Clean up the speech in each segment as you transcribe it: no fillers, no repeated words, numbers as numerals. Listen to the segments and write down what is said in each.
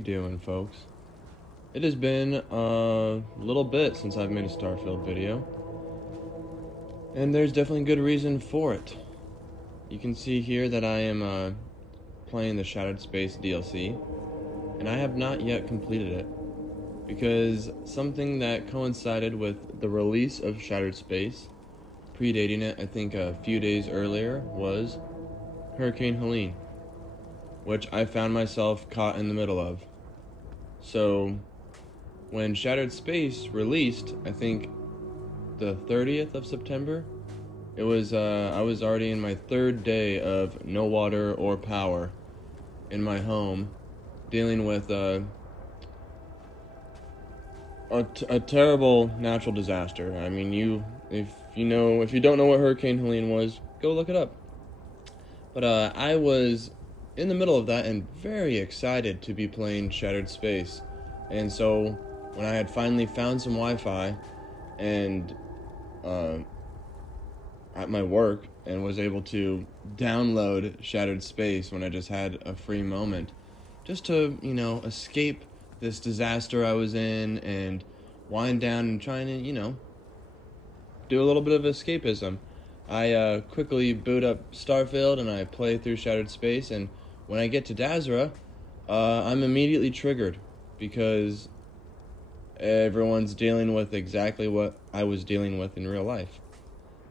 doing, folks? It has been a little bit since I've made a Starfield video, and there's definitely good reason for it. You can see here that I am playing the Shattered Space DLC, and I have not yet completed it, because something that coincided with the release of Shattered Space, predating it I think a few days earlier, was Hurricane Helene, which I found myself caught in the middle of. So, when Shattered Space released, I think the 30th of September, I was already in my third day of no water or power in my home, dealing with a terrible natural disaster. I mean, if you don't know what Hurricane Helene was, go look it up. But I was in the middle of that and very excited to be playing Shattered Space. And so when I had finally found some Wi-Fi and at my work and was able to download Shattered Space when I just had a free moment, just to, escape this disaster I was in and wind down and trying to, do a little bit of escapism. I quickly boot up Starfield and I play through Shattered Space, and when I get to Dazra, I'm immediately triggered because everyone's dealing with exactly what I was dealing with in real life.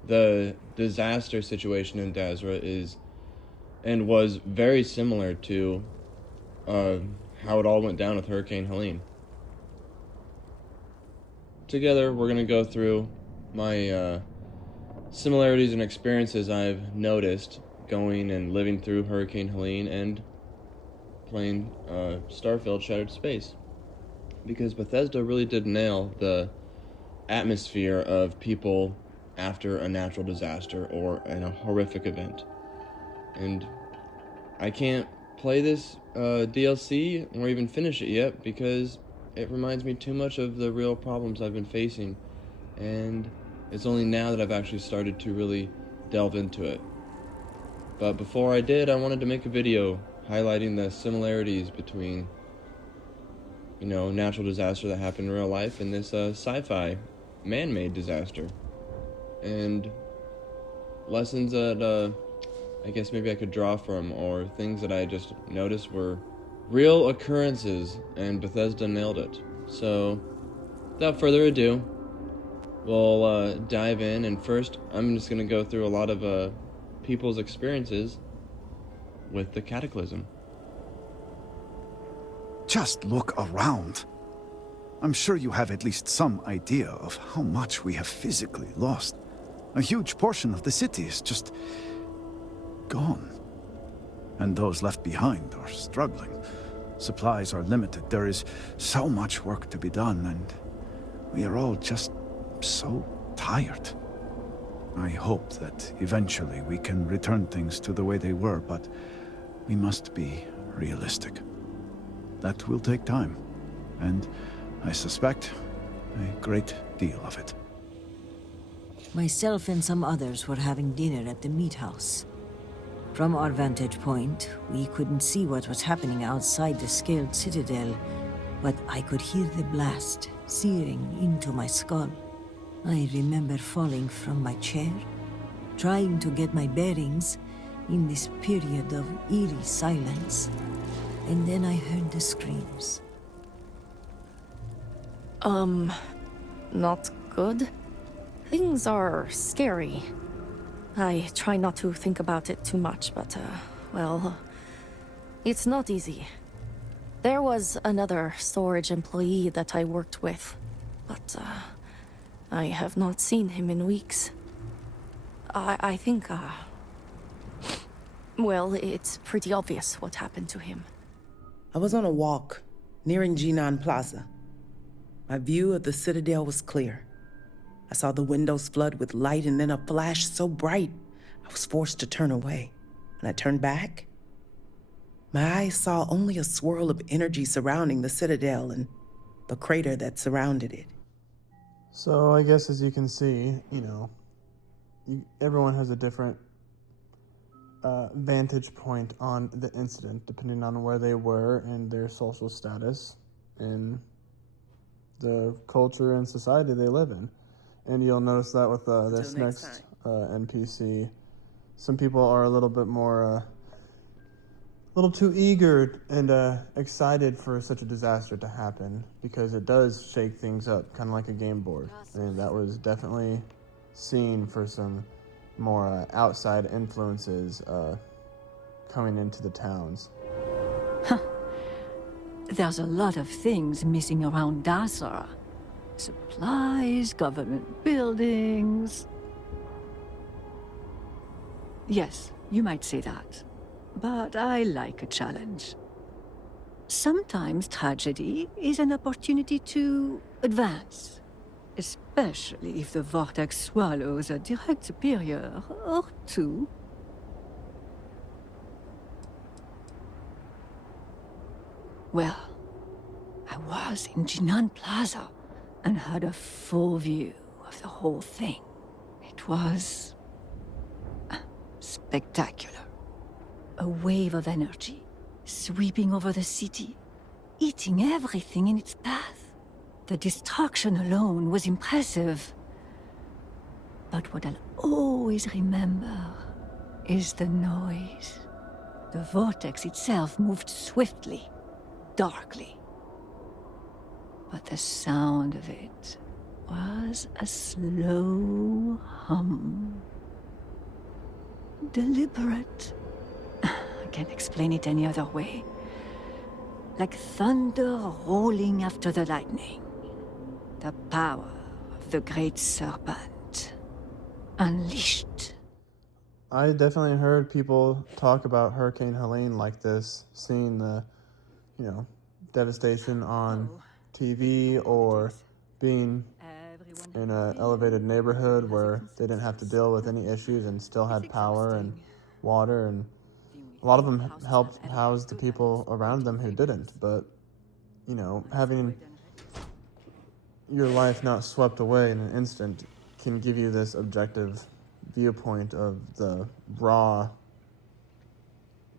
The disaster situation in Dazra is and was very similar to how it all went down with Hurricane Helene. Together, we're going to go through my similarities and experiences I've noticed going and living through Hurricane Helene and playing Starfield Shattered Space. Because Bethesda really did nail the atmosphere of people after a natural disaster or in a horrific event. And I can't play this DLC or even finish it yet because it reminds me too much of the real problems I've been facing, and it's only now that I've actually started to really delve into it. But before I did, I wanted to make a video highlighting the similarities between, natural disaster that happened in real life and this sci-fi man-made disaster. And lessons that I guess maybe I could draw from, or things that I just noticed were real occurrences, and Bethesda nailed it. So, without further ado, we'll dive in, and first, I'm just going to go through a lot of people's experiences with the Cataclysm. Just look around. I'm sure you have at least some idea of how much we have physically lost. A huge portion of the city is just gone. And those left behind are struggling. Supplies are limited. There is so much work to be done, and we are all just so tired. I hope that eventually we can return things to the way they were, but we must be realistic. That will take time, and I suspect a great deal of it. Myself and some others were having dinner at the meat house. From our vantage point, we couldn't see what was happening outside the scaled citadel, but I could hear the blast searing into my skull. I remember falling from my chair, trying to get my bearings in this period of eerie silence, and then I heard the screams. Not good. Things are scary. I try not to think about it too much, but, well, it's not easy. There was another storage employee that I worked with, but, I have not seen him in weeks. I think, well, it's pretty obvious what happened to him. I was on a walk, nearing Jinan Plaza. My view of the Citadel was clear. I saw the windows flood with light, and then a flash so bright, I was forced to turn away. When I turned back, my eyes saw only a swirl of energy surrounding the Citadel and the crater that surrounded it. So I guess as you can see, everyone has a different vantage point on the incident, depending on where they were and their social status in the culture and society they live in. And you'll notice that with this Until next next NPC, some people are a little bit more, a little too eager and excited for such a disaster to happen, because it does shake things up, kind of like a game board. And that was definitely seen for some more outside influences coming into the towns. There's a lot of things missing around Dassara. Supplies, government buildings. Yes, you might say that. But I like a challenge. Sometimes tragedy is an opportunity to advance. Especially if the vortex swallows a direct superior or two. Well, I was in Jinan Plaza and had a full view of the whole thing. It was spectacular. A wave of energy sweeping over the city, eating everything in its path. The destruction alone was impressive. But what I'll always remember is the noise. The vortex itself moved swiftly, darkly. But the sound of it was a slow hum. Deliberate. I can't explain it any other way. Like thunder rolling after the lightning. The power of the great serpent. Unleashed. I definitely heard people talk about Hurricane Helene like this, seeing the, devastation on TV, or being in an elevated neighborhood where they didn't have to deal with any issues and still had power and water, and a lot of them helped house the people around them who didn't. But, having your life not swept away in an instant can give you this objective viewpoint of the raw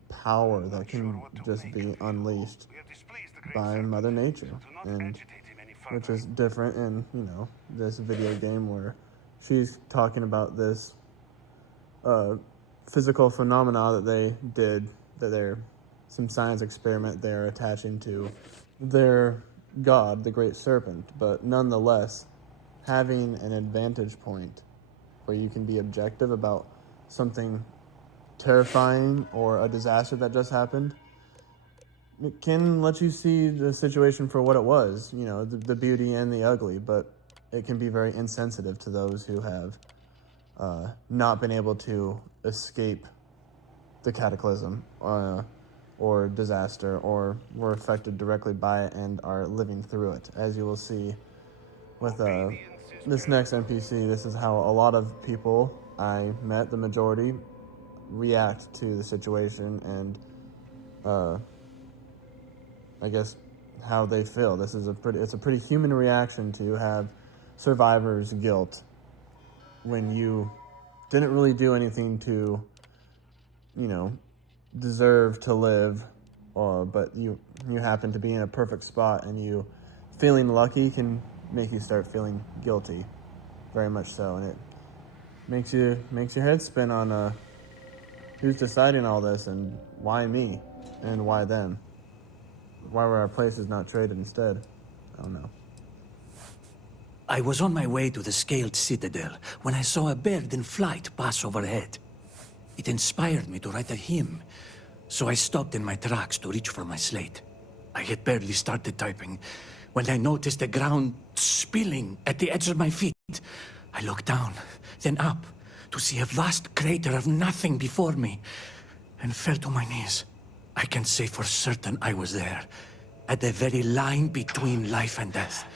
power that can just be unleashed by Mother Nature, and which is different in, this video game where she's talking about this physical phenomena that they did, that they're some science experiment they're attaching to their god, the Great Serpent. But nonetheless, having an advantage point where you can be objective about something terrifying or a disaster that just happened, it can let you see the situation for what it was, the beauty and the ugly. But it can be very insensitive to those who have not been able to escape the cataclysm or disaster, or were affected directly by it and are living through it. As you will see with this next NPC, this is how a lot of people I met, the majority, react to the situation, and I guess how they feel. This is it's a pretty human reaction to have survivor's guilt when you didn't really do anything to, deserve to live, but you happen to be in a perfect spot, and you feeling lucky can make you start feeling guilty, very much so, and it makes your head spin on who's deciding all this, and why me, and why them. Why were our places not traded instead? I don't know. I was on my way to the scaled citadel when I saw a bird in flight pass overhead. It inspired me to write a hymn, so I stopped in my tracks to reach for my slate. I had barely started typing when I noticed the ground spilling at the edge of my feet. I looked down, then up, to see a vast crater of nothing before me, and fell to my knees. I can say for certain I was there, at the very line between life and death.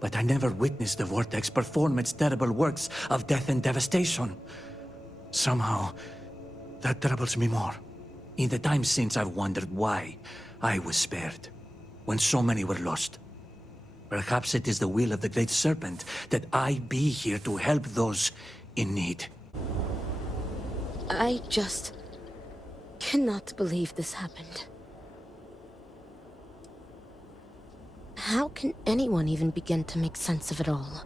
But I never witnessed the vortex perform its terrible works of death and devastation. Somehow, that troubles me more. In the time since, I've wondered why I was spared, when so many were lost. Perhaps it is the will of the Great Serpent that I be here to help those in need. I just cannot believe this happened. How can anyone even begin to make sense of it all?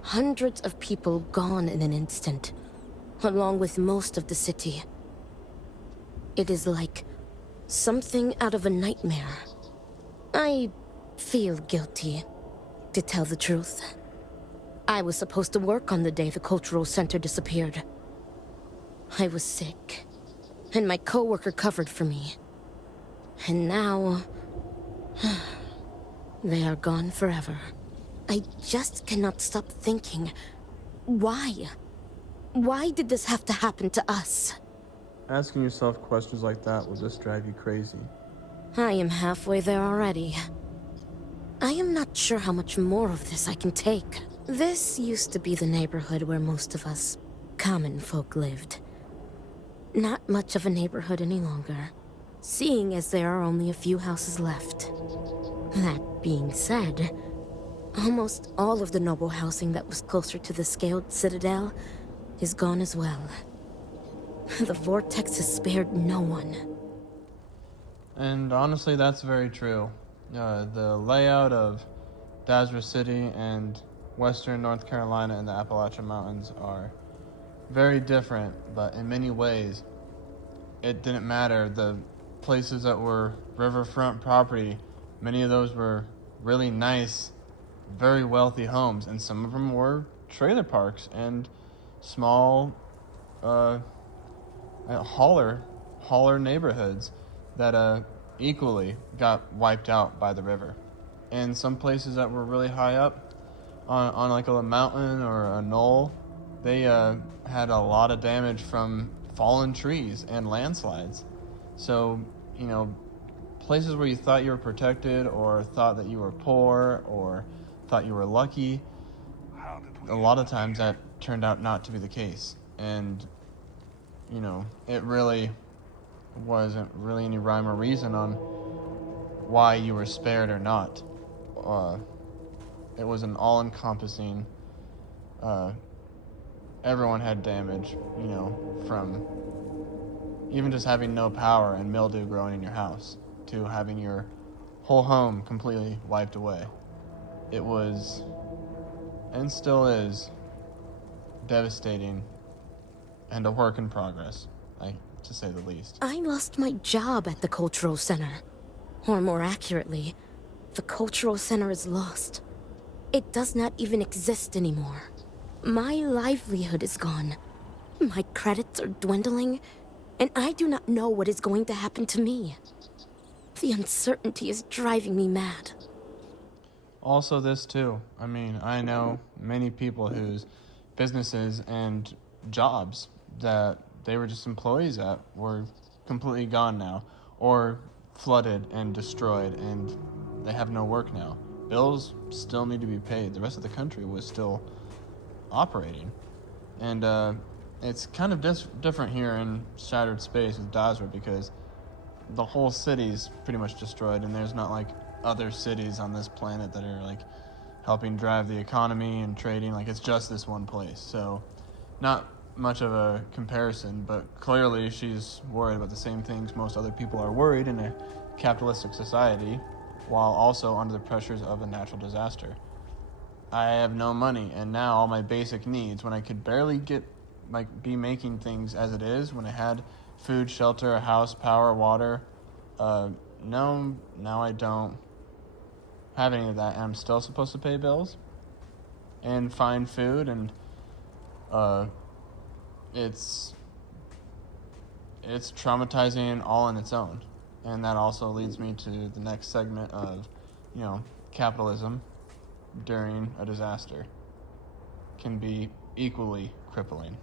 Hundreds of people gone in an instant, along with most of the city. It is like something out of a nightmare. I feel guilty, to tell the truth. I was supposed to work on the day the cultural center disappeared. I was sick, and my coworker covered for me. And now... they are gone forever. I just cannot stop thinking, why? Why did this have to happen to us? Asking yourself questions like that will just drive you crazy. I am halfway there already. I am not sure how much more of this I can take. This used to be the neighborhood where most of us common folk lived. Not much of a neighborhood any longer, seeing as there are only a few houses left. That being said, almost all of the noble housing that was closer to the scaled citadel is gone as well. The vortex has spared no one. And honestly, that's very true. The layout of Dazra City and western North Carolina and the Appalachian Mountains are very different, but in many ways, it didn't matter. The places that were riverfront property, many of those were really nice, very wealthy homes, and some of them were trailer parks and small hauler neighborhoods that equally got wiped out by the river. And some places that were really high up on like a mountain or a knoll, they had a lot of damage from fallen trees and landslides. So, you know, places where you thought you were protected or thought that you were poor or thought you were lucky, a lot of times that turned out not to be the case. And, you know, it really wasn't really any rhyme or reason on why you were spared or not. It was an all-encompassing, everyone had damage, you know, from even just having no power and mildew growing in your house to having your whole home completely wiped away. It was, and still is, devastating and a work in progress, to say the least. I lost my job at the cultural center. Or more accurately, the cultural center is lost. It does not even exist anymore. My livelihood is gone. My credits are dwindling, and I do not know what is going to happen to me. The uncertainty is driving me mad. Also this too. I mean, I know many people whose businesses and jobs that they were just employees at were completely gone now, or flooded and destroyed, and they have no work now. Bills still need to be paid. The rest of the country was still operating. And it's kind of different here in Shattered Space with Dazra because the whole city's pretty much destroyed, and there's not like other cities on this planet that are like helping drive the economy and trading. Like, it's just this one place. So not much of a comparison, but clearly she's worried about the same things most other people are worried in a capitalistic society, while also under the pressures of a natural disaster. I have no money, and now all my basic needs, when I could barely be making things as it is, when I had food, shelter, a house, power, water, now I don't have any of that, and I'm still supposed to pay bills and find food, and it's traumatizing all on its own. And that also leads me to the next segment of, you know, capitalism during a disaster can be equally crippling.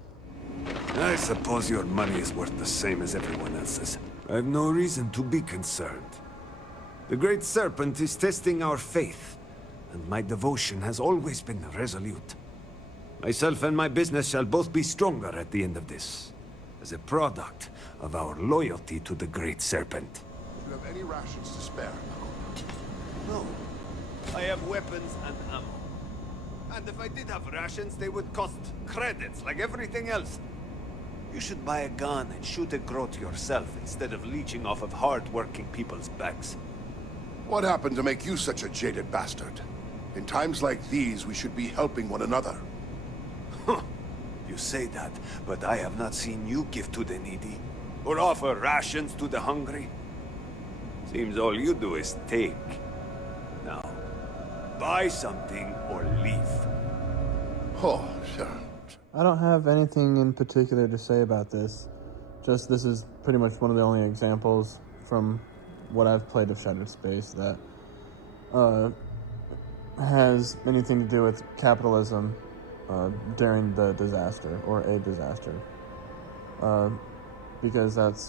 I suppose your money is worth the same as everyone else's. I have no reason to be concerned. The Great Serpent is testing our faith, and my devotion has always been resolute. Myself and my business shall both be stronger at the end of this, as a product of our loyalty to the Great Serpent. Do you have any rations to spare? No. I have weapons and ammo. And if I did have rations, they would cost credits like everything else. You should buy a gun and shoot a growth yourself instead of leeching off of hard-working people's backs. What happened to make you such a jaded bastard? In times like these, we should be helping one another. Huh. You say that, but I have not seen you give to the needy, or offer rations to the hungry. Seems all you do is take. Now, buy something or leave. Oh, sure. I don't have anything in particular to say about this. Just this is pretty much one of the only examples from what I've played of Shattered Space that has anything to do with capitalism during the disaster, or a disaster. Because that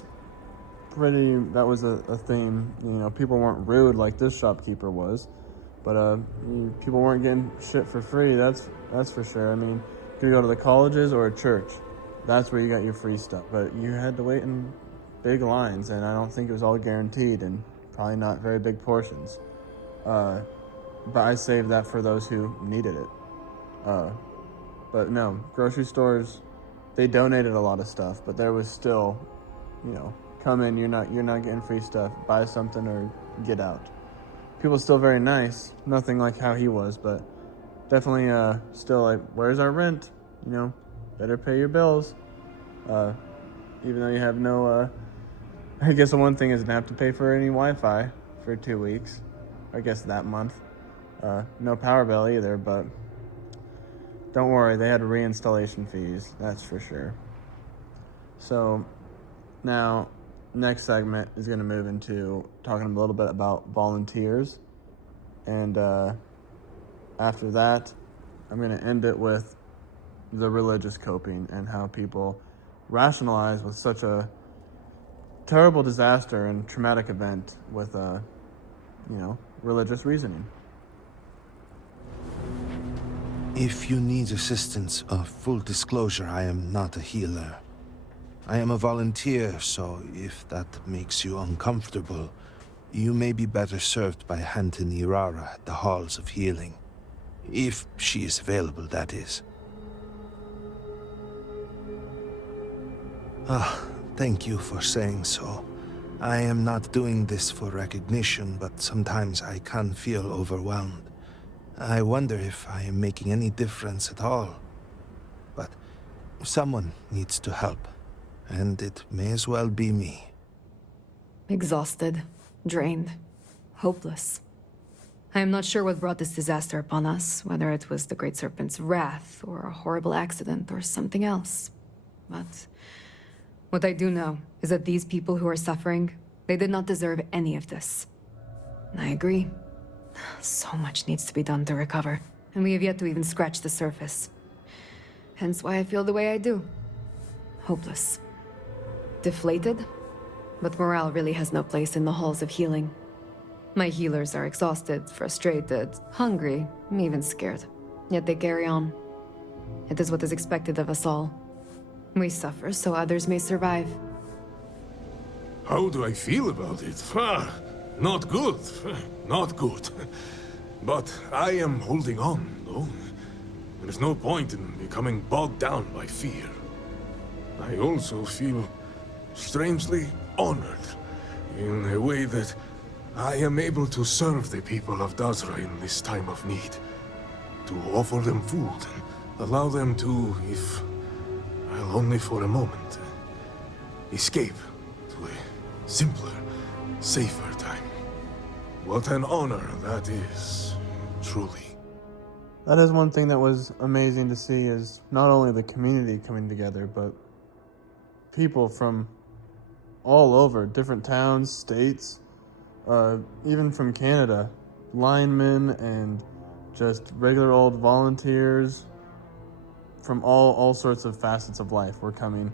was a theme. You know, people weren't rude like this shopkeeper was, but people weren't getting shit for free, that's for sure. I mean, you could go to the colleges or a church. That's where you got your free stuff. But you had to wait in big lines, and I don't think it was all guaranteed, and probably not very big portions. But I saved that for those who needed it. But no, grocery stores, they donated a lot of stuff, but there was still, you know, come in, you're not getting free stuff, buy something or get out. People still very nice, nothing like how he was, but definitely still like, where's our rent? You know, better pay your bills. Even though you have no, I guess the one thing is, didn't have to pay for any Wi-Fi for 2 weeks. I guess that month. No power bill either, but don't worry, they had reinstallation fees, that's for sure. So now, next segment is going to move into talking a little bit about volunteers. And after that, I'm going to end it with the religious coping and how people rationalize with such a terrible disaster and traumatic event with, religious reasoning. If you need assistance, full disclosure, I am not a healer. I am a volunteer, so if that makes you uncomfortable, you may be better served by Hanton Irara at the Halls of Healing. If she is available, that is. Thank you for saying so. I am not doing this for recognition, but sometimes I can feel overwhelmed. I wonder if I am making any difference at all. But someone needs to help, and it may as well be me. Exhausted, drained, hopeless. I am not sure what brought this disaster upon us, whether it was the Great Serpent's wrath, or a horrible accident, or something else. But what I do know is that these people who are suffering, they did not deserve any of this. I agree. So much needs to be done to recover, and we have yet to even scratch the surface. Hence why I feel the way I do. Hopeless. Deflated, but morale really has no place in the halls of healing. My healers are exhausted, frustrated, hungry, even scared. Yet they carry on. It is what is expected of us all. We suffer so others may survive. How do I feel about it? Not good. Not good. But I am holding on, though. There's no point in becoming bogged down by fear. I also feel strangely honored in a way that I am able to serve the people of Dazra in this time of need. To offer them food and allow them to, if well, only for a moment, escape to a simpler, safer time. What an honor that is, truly. That is one thing that was amazing to see, is not only the community coming together, but people from all over, different towns, states, even from Canada, linemen and just regular old volunteers from all sorts of facets of life were coming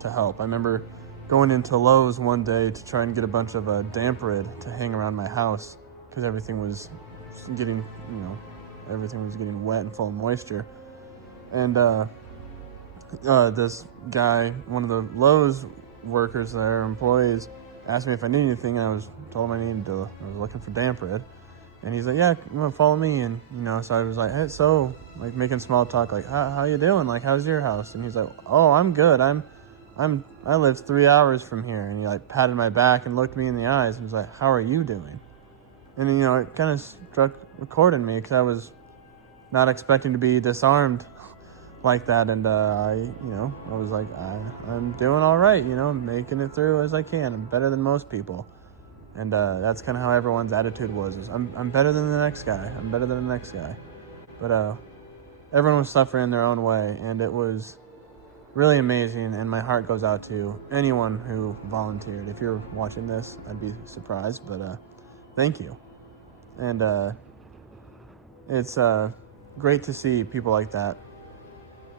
to help. I remember going into Lowe's one day to try and get a bunch of damp rid to hang around my house because everything was getting, everything was getting wet and full of moisture. And this guy, one of the Lowe's workers there, employees, asked me if I needed anything, and I told him I was looking for damp rid. And he's like, yeah, you want to follow me? And, so I was like, hey, so, like, making small talk, like, how you doing? Like, how's your house? And he's like, oh, I'm good. I'm I live 3 hours from here. And he like patted my back and looked me in the eyes and was like, how are you doing? And you know, it kind of struck a chord in me because I was not expecting to be disarmed like that. And I was like, I'm doing all right, you know, making it through as I can. I'm better than most people. And that's kind of how everyone's attitude was. I'm better than the next guy. I'm better than the next guy. But everyone was suffering in their own way, and it was really amazing, and my heart goes out to anyone who volunteered. If you're watching this, I'd be surprised, but thank you. And it's great to see people like that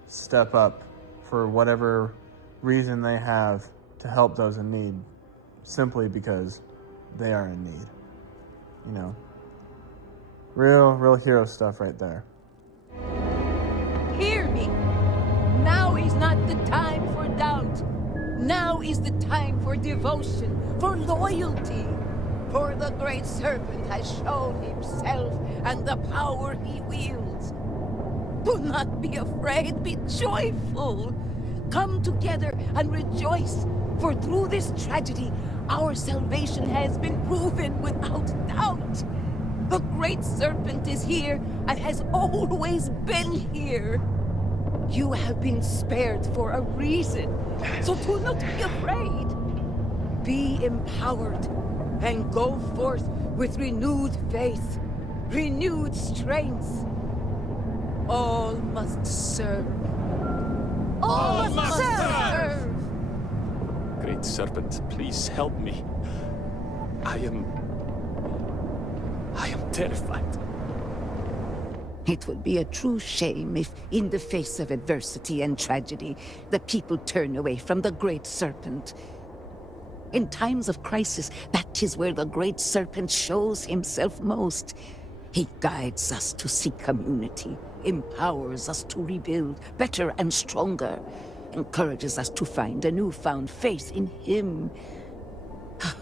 step up for whatever reason they have to help those in need, simply because they are in need. You know, real hero stuff right there. Hear me. Now is not the time for doubt. Now is the time for devotion, for loyalty. For the great serpent has shown himself and the power he wields. Do not be afraid, be joyful. Come together and rejoice, for through this tragedy, our salvation has been proven without doubt. The great serpent is here and has always been here. You have been spared for a reason, so do not be afraid. Be empowered and go forth with renewed faith, renewed strength. All must serve. All must serve! Great Serpent, please help me. I am terrified. It would be a true shame if, in the face of adversity and tragedy, the people turn away from the Great Serpent. In times of crisis, that is where the Great Serpent shows himself most. He guides us to seek community, empowers us to rebuild better and stronger, encourages us to find a newfound faith in him.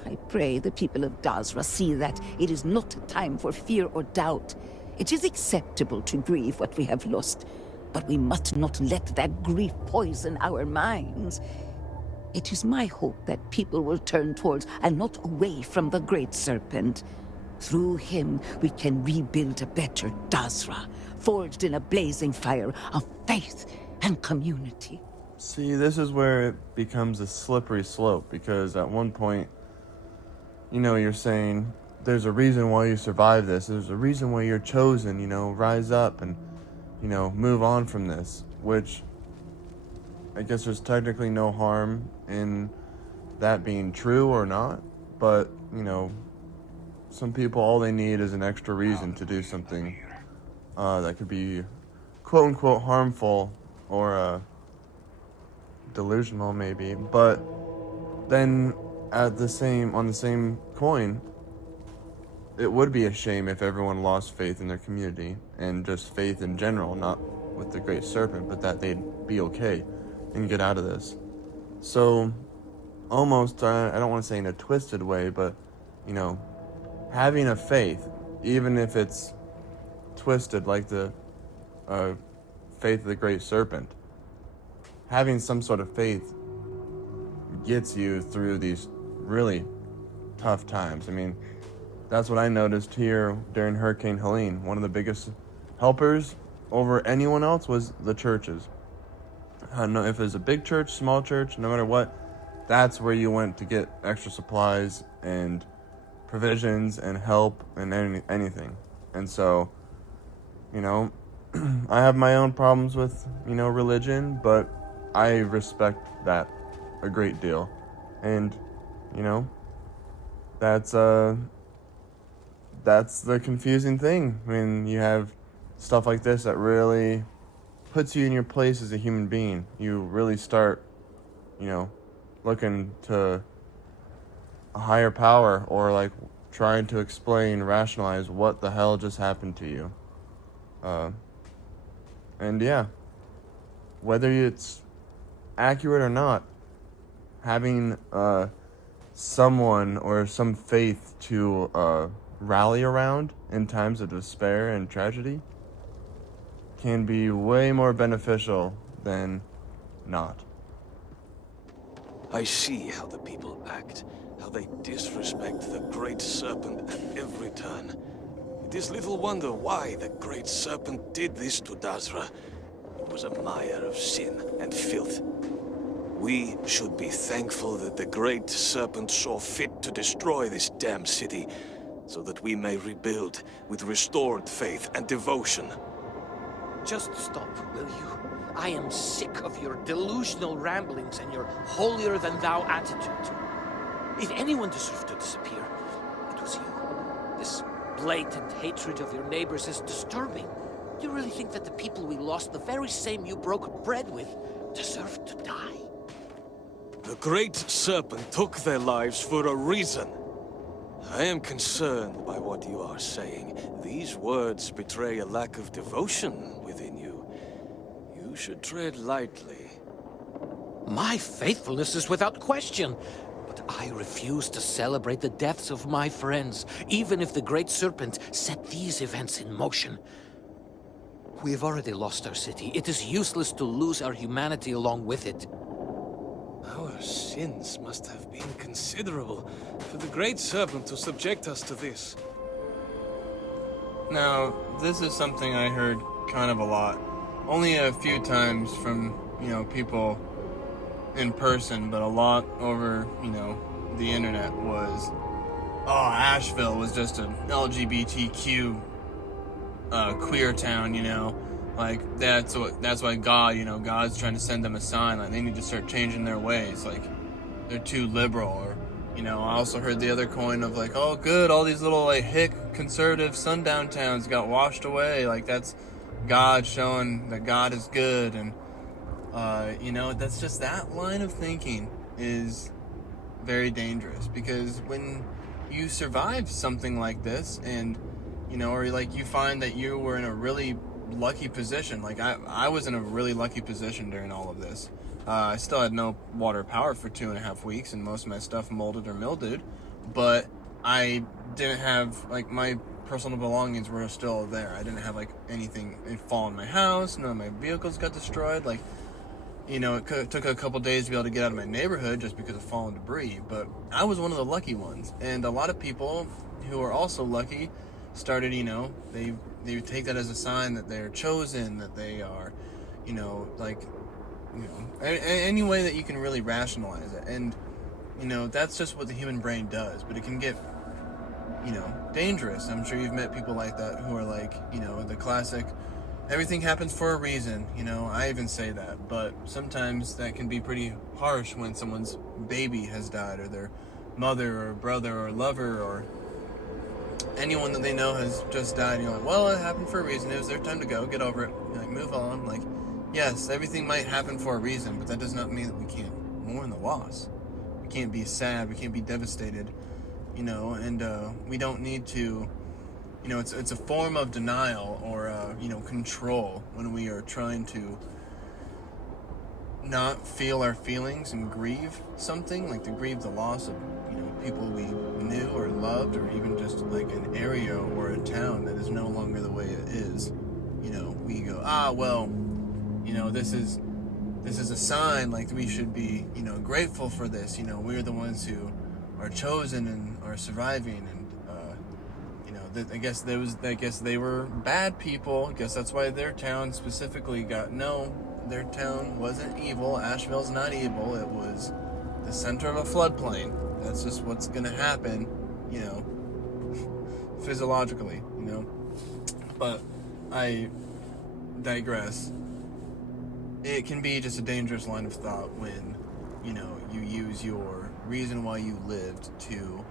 I pray the people of Dazra see that it is not a time for fear or doubt. It is acceptable to grieve what we have lost, but we must not let that grief poison our minds. It is my hope that people will turn towards and not away from the Great Serpent. Through him, we can rebuild a better Dazra, forged in a blazing fire of faith and community. See, this is where it becomes a slippery slope, because at one point, you know, you're saying, there's a reason why you survived this. There's a reason why you're chosen, you know, rise up and, you know, move on from this, which I guess there's technically no harm in that being true or not, but, you know, some people, all they need is an extra reason to do something that could be quote-unquote harmful or delusional maybe, but then on the same coin, it would be a shame if everyone lost faith in their community and just faith in general, not with the Great Serpent, but that they'd be okay and get out of this. So almost, I don't want to say in a twisted way, but, you know, having a faith, even if it's twisted like the faith of the Great Serpent, having some sort of faith gets you through these really tough times. I mean, that's what I noticed here during Hurricane Helene. One of the biggest helpers over anyone else was the churches. No, if it was a big church, small church, no matter what, that's where you went to get extra supplies and provisions and help and anything. And so, you know, I have my own problems with, you know, religion, but I respect that a great deal. And, you know, that's the confusing thing when you have stuff like this that really puts you in your place as a human being. You really start, you know, looking to a higher power, or like trying to explain, rationalize what the hell just happened to you. And yeah, whether it's accurate or not, having someone or some faith to rally around in times of despair and tragedy can be way more beneficial than not. I see how the people act, how they disrespect the Great Serpent at every turn. It is little wonder why the Great Serpent did this to Dazra. It was a mire of sin and filth. We should be thankful that the Great Serpent saw fit to destroy this damned city, so that we may rebuild with restored faith and devotion. Just stop, will you? I am sick of your delusional ramblings and your holier-than-thou attitude. If anyone deserved to disappear, it was you. This blatant hatred of your neighbors is disturbing. Do you really think that the people we lost, the very same you broke bread with, deserve to die? The Great Serpent took their lives for a reason. I am concerned by what you are saying. These words betray a lack of devotion within you. You should tread lightly. My faithfulness is without question, but I refuse to celebrate the deaths of my friends, even if the Great Serpent set these events in motion. We have already lost our city. It is useless to lose our humanity along with it. Our sins must have been considerable for the Great Serpent to subject us to this. Now, this is something I heard kind of a lot. Only a few times from, people in person, but a lot over, the internet was, oh, Asheville was just an LGBTQ queer town, like that's why God, God's trying to send them a sign, like they need to start changing their ways, like they're too liberal. Or I also heard the other coin of like, oh good, all these little like hick conservative sundown towns got washed away, like that's God showing that God is good. And that's just, that line of thinking is very dangerous, because when you survive something like this and or like you find that you were in a really lucky position, like I was in a really lucky position during all of this. I still had no water or power for 2.5 weeks, and most of my stuff molded or mildewed, but I didn't have, like, my personal belongings were still there. I didn't have like anything fall in my house. None of my vehicles got destroyed. Like, it took a couple days to be able to get out of my neighborhood just because of fallen debris, but I was one of the lucky ones. And a lot of people who are also lucky started, they take that as a sign that they're chosen, that they are, any way that you can really rationalize it. And, that's just what the human brain does, but it can get, dangerous. I'm sure you've met people like that who are like, the classic, everything happens for a reason, I even say that, but sometimes that can be pretty harsh when someone's baby has died, or their mother or brother or lover or anyone that they know has just died, and you're like, well, it happened for a reason, it was their time to go, get over it, like, move on. Like, yes, everything might happen for a reason, but that does not mean that we can't mourn the loss. We can't be sad, we can't be devastated, and we don't need to, it's a form of denial or, control when we are trying to not feel our feelings and grieve something, like to grieve the loss of, people we knew or loved, or even just like an area or a town that is no longer the way it is. We go, this is a sign, like we should be, grateful for this. We're the ones who are chosen and are surviving, and I guess they were bad people. I guess that's why their town specifically got, no, their town wasn't evil. Asheville's not evil. It was the center of a floodplain. That's just what's gonna happen, physiologically, But I digress. It can be just a dangerous line of thought when, you use your reason why you lived to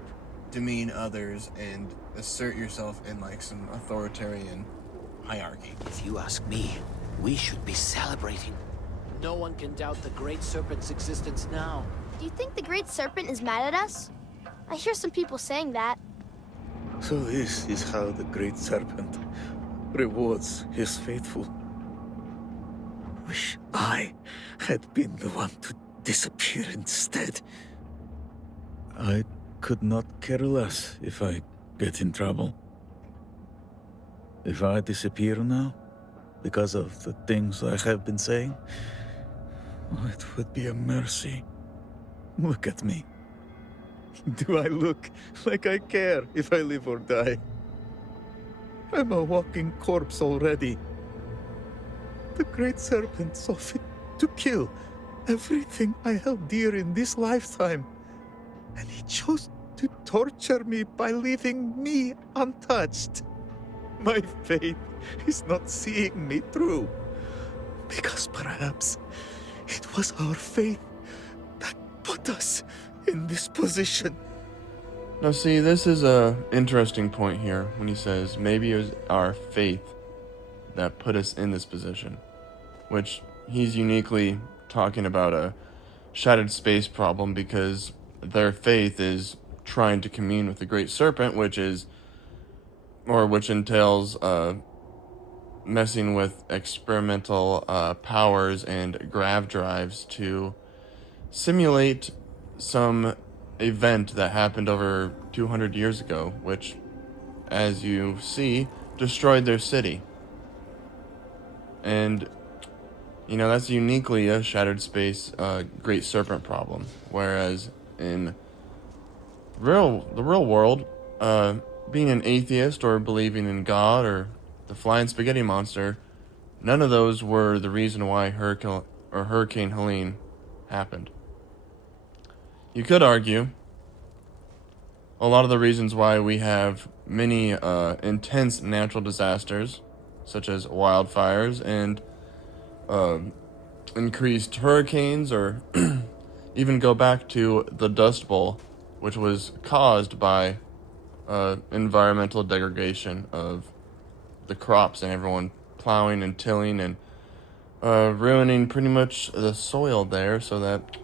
demean others and assert yourself in like some authoritarian hierarchy. If you ask me, we should be celebrating. No one can doubt the Great Serpent's existence now. Do you think the Great Serpent is mad at us? I hear some people saying that. So this is how the Great Serpent rewards his faithful. Wish I had been the one to disappear instead. I could not care less if I get in trouble. If I disappear now, because of the things I have been saying, it would be a mercy. Look at me. Do I look like I care if I live or die? I'm a walking corpse already. The Great Serpent saw fit to kill everything I held dear in this lifetime. And he chose to torture me by leaving me untouched. My fate is not seeing me through. Because perhaps it was our faith that put us in this position. Now see, this is a interesting point here when he says maybe it was our faith that put us in this position, which he's uniquely talking about a shattered space problem because their faith is trying to commune with the Great Serpent, which entails messing with experimental powers and grav drives to simulate some event that happened over 200 years ago, which, as you see, destroyed their city. And, you know, that's uniquely a shattered space Great Serpent problem, whereas in the real world, being an atheist or believing in God or the flying spaghetti monster, none of those were the reason why Hurricane Helene happened. You could argue a lot of the reasons why we have many intense natural disasters, such as wildfires and increased hurricanes, or even go back to the Dust Bowl, which was caused by environmental degradation of the crops and everyone plowing and tilling and ruining pretty much the soil there, so that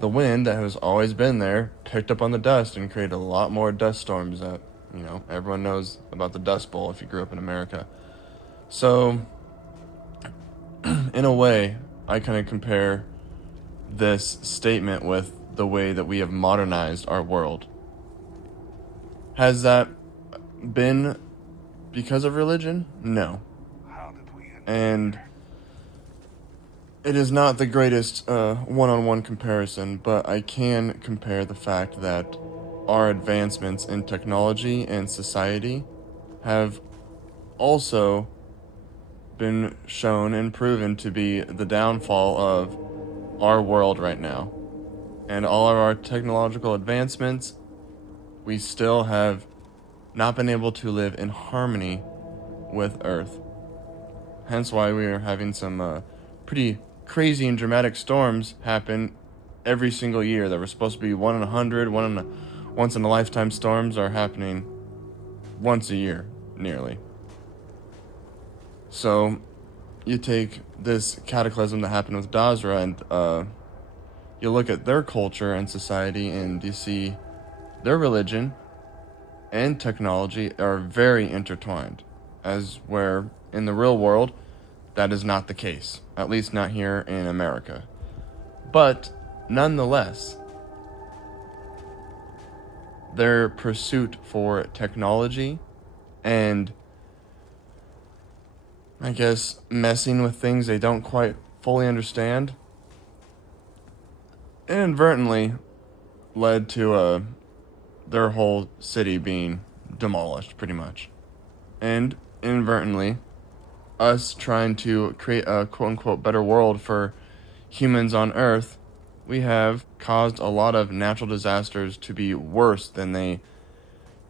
the wind that has always been there picked up on the dust and created a lot more dust storms that, you know, everyone knows about the Dust Bowl if you grew up in America. So, in a way, I kind of compare this statement with the way that we have modernized our world. Has that been because of religion? No. And it is not the greatest one-on-one comparison, but I can compare the fact that our advancements in technology and society have also been shown and proven to be the downfall of our world right now. And all of our technological advancements, we still have not been able to live in harmony with Earth. Hence why we are having some pretty crazy and dramatic storms happen every single year that were supposed to be 1 in 100, once in a lifetime storms are happening once a year, nearly. So, you take this cataclysm that happened with Dazra and you look at their culture and society and you see their religion and technology are very intertwined, as where in the real world that is not the case, at least not here in America. But nonetheless, their pursuit for technology and, I guess, messing with things they don't quite fully understand inadvertently led to their whole city being demolished, pretty much. And inadvertently, us trying to create a quote-unquote better world for humans on Earth, we have caused a lot of natural disasters to be worse than they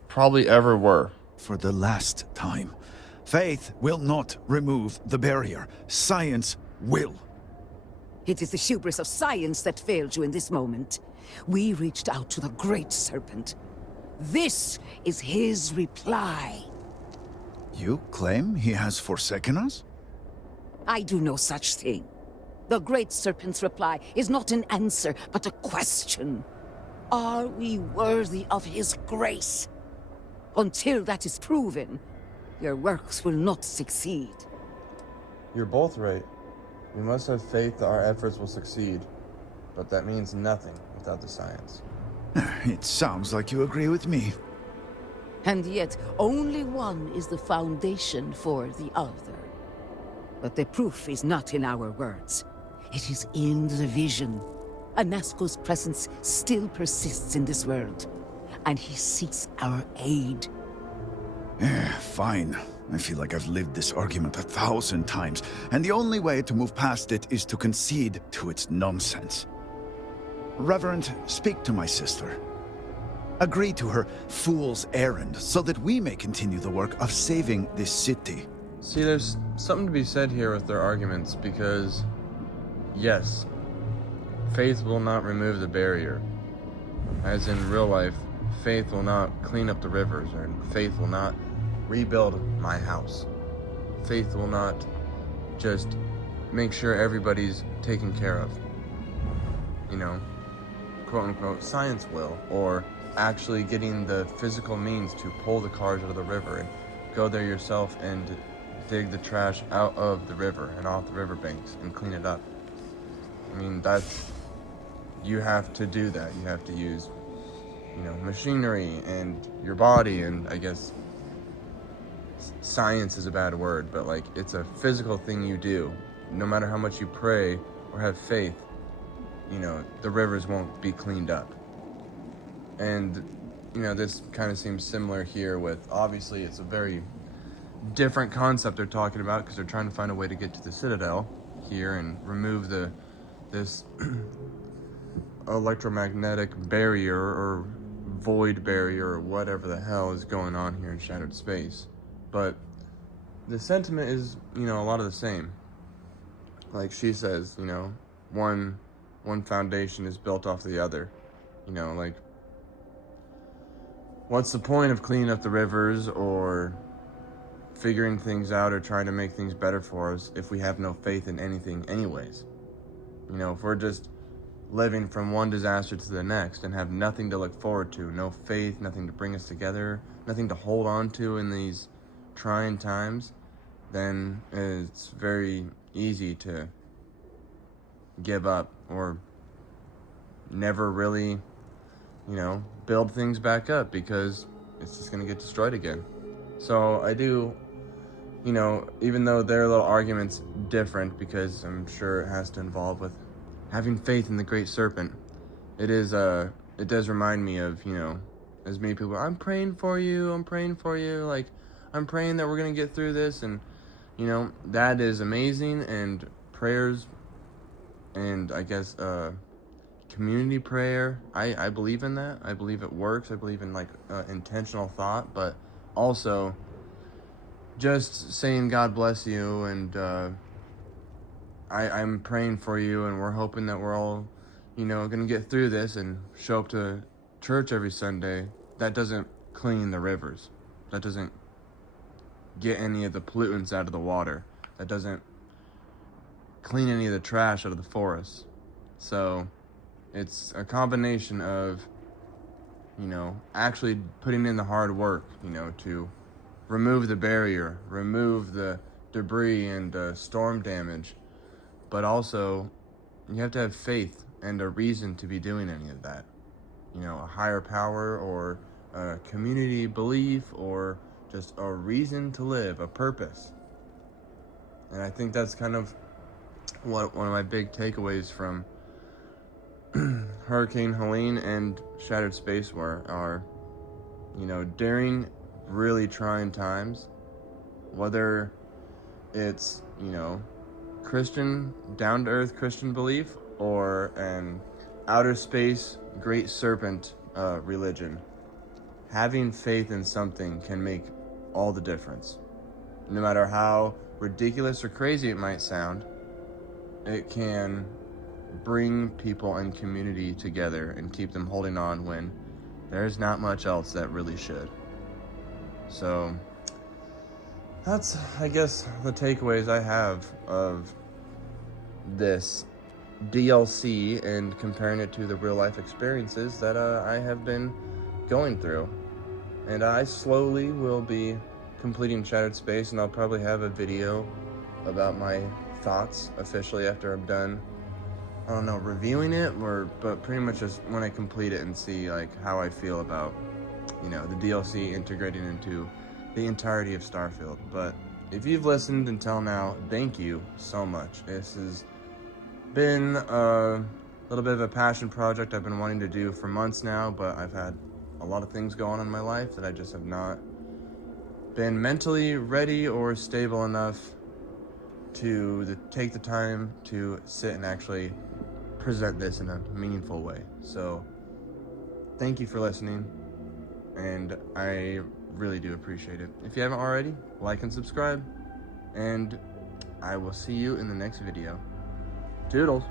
probably ever were. For the last time, faith will not remove the barrier. Science will. It is the hubris of science that failed you in this moment. We reached out to the Great Serpent. This is his reply. You claim he has forsaken us? I do no such thing. The Great Serpent's reply is not an answer, but a question. Are we worthy of his grace? Until that is proven, your works will not succeed. You're both right. We must have faith that our efforts will succeed, but that means nothing without the science. It sounds like you agree with me. And yet, only one is the foundation for the other. But the proof is not in our words. It is in the vision. Anasco's presence still persists in this world, and he seeks our aid. Fine. I feel like I've lived this argument 1,000 times, and the only way to move past it is to concede to its nonsense. Reverend, speak to my sister. Agree to her fool's errand so that we may continue the work of saving this city. See, there's something to be said here with their arguments, because, yes, faith will not remove the barrier. As in real life, faith will not clean up the rivers, or faith will not rebuild my house. Faith will not just make sure everybody's taken care of. You know, quote unquote, science will, or actually getting the physical means to pull the cars out of the river and go there yourself and dig the trash out of the river and off the riverbanks and clean it up. I mean, you have to do that. You have to use, machinery and your body, and I guess science is a bad word, but like, it's a physical thing you do. No matter how much you pray or have faith, the rivers won't be cleaned up. And, this kind of seems similar here with, obviously, it's a very different concept they're talking about, because they're trying to find a way to get to the Citadel here and remove this electromagnetic barrier or void barrier or whatever the hell is going on here in Shattered Space. But the sentiment is, a lot of the same. Like she says, one foundation is built off the other. Like, what's the point of cleaning up the rivers or figuring things out or trying to make things better for us if we have no faith in anything anyways? If we're just living from one disaster to the next and have nothing to look forward to, no faith, nothing to bring us together, nothing to hold on to in these trying times, then it's very easy to give up or never really, build things back up, because it's just going to get destroyed again. So I do, even though their little argument's different, because I'm sure it has to involve with having faith in the Great Serpent, it does remind me of, as many people, I'm praying for you, like, I'm praying that we're going to get through this, and, that is amazing, and prayers, and I guess, community prayer, I believe in that. I believe it works. I believe in, intentional thought, but also just saying God bless you, and I'm praying for you, and we're hoping that we're all, gonna get through this and show up to church every Sunday. That doesn't clean the rivers. That doesn't get any of the pollutants out of the water. That doesn't clean any of the trash out of the forests. So it's a combination of, actually putting in the hard work, to remove the barrier, remove the debris and storm damage. But also, you have to have faith and a reason to be doing any of that. A higher power or a community belief or just a reason to live, a purpose. And I think that's kind of what one of my big takeaways from Hurricane Helene and Shattered Space are, during really trying times, whether it's, Christian, down-to-earth Christian belief, or an outer space great serpent religion, having faith in something can make all the difference. No matter how ridiculous or crazy it might sound, it can bring people and community together and keep them holding on when there's not much else that really should. So that's, I guess, the takeaways I have of this DLC and comparing it to the real life experiences that I have been going through. And I slowly will be completing Shattered Space, and I'll probably have a video about my thoughts officially after I'm done, I don't know, reviewing it, but pretty much just when I complete it and see how I feel about, the DLC integrating into the entirety of Starfield. But if you've listened until now, thank you so much. This has been a little bit of a passion project I've been wanting to do for months now, but I've had a lot of things go on in my life that I just have not been mentally ready or stable enough to take the time to sit and actually present this in a meaningful way. So thank you for listening, and I really do appreciate it. If you haven't already, like and subscribe, and I will see you in the next video. Toodles.